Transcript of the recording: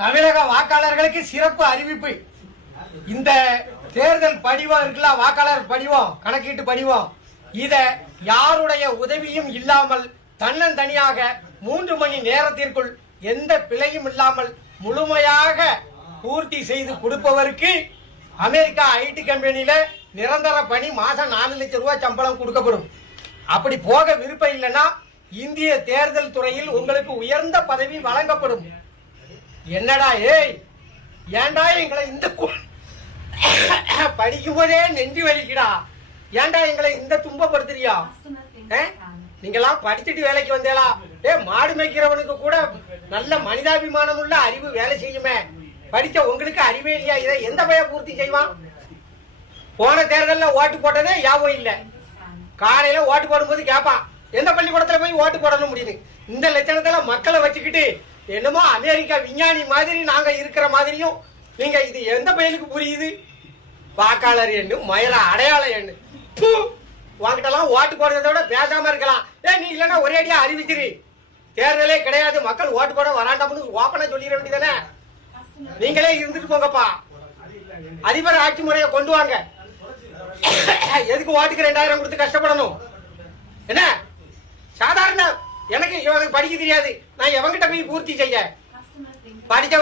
தமிழக வாக்காளர்களுக்கு சிறப்பு அறிவிப்பு. இந்த தேர்தல் படிவம் இருக்குல்ல, வாக்காளர் படிவம், கணக்கீட்டு படிவம், இத யாருடைய உதவியும் இல்லாமல் தன்னந்தனியாக 3 மணி நேரத்திற்குள் எந்த பிழையும் இல்லாமல் முழுமையாக பூர்த்தி செய்து கொடுப்பவருக்கு அமெரிக்கா ஐடி கம்பெனியில நிரந்தர பணி, மாசம் 4 லட்சம் ரூபாய் சம்பளம் கொடுக்கப்படும். அப்படி போக விருப்பம் இல்லைன்னா இந்திய தேர்தல் துறையில் உங்களுக்கு உயர்ந்த பதவி வழங்கப்படும். என்னடா ஏய், ஏண்டா எங்களை இந்த படிக்கும் போதே நெஞ்சு வலிக்குடா, ஏண்டா எங்களை இந்த துன்பப்படுத்துறியா? நீங்களாம் படிச்சுட்டு வேலைக்கு வந்தேலா? மாடு மேய்க்கிறவனுக்கு கூட நல்ல மனிதாபிமானம் உள்ள அறிவு வேலை செய்யுமே, படிச்ச உங்களுக்கு அறிவே இல்லையா? இதை எந்த பைய பூர்த்தி செய்வான்? போன தேர்தலில் ஓட்டு போட்டதே யாவும் இல்லை. காலையில ஓட்டு போடும்போது கேட்பான், எந்த பள்ளிக்கூடத்துல போய் ஓட்டு போடணும் முடியுது. இந்த லட்சணத்துல மக்களை வச்சுக்கிட்டு என்னமோ அமெரிக்கா விஞ்ஞானி மாதிரி நாங்க இருக்கிற மாதிரியும் நீங்க, இது எந்த பையனுக்கு புரியுது? வாக்காளர் எண்ணு, மயில அடையாள எண்ணு. உங்ககிட்டலாம் ஓட்டு போடுறத விட பேசாம இருக்கலாம். நீ இல்லைன்னா ஒரே அடியா அறிவிச்சிரு, தேர்தலே கிடையாது, மக்கள் ஓட்டு போட வராண்டாம்னு ஓப்பனா சொல்லிட வேண்டியதானே. நீங்களே இருந்துட்டு போங்கப்பா, அதிபர் ஆட்சி முறையை கொண்டு வாங்க. எதுக்கு ஓட்டுக்கு 2000 கொடுத்து கஷ்டப்படணும்? என்ன சாதாரண எனக்கு படிக்க தெரியாது, நான் எவங்கிட்ட போய் பூர்த்தி செய்ய? படிச்சவன்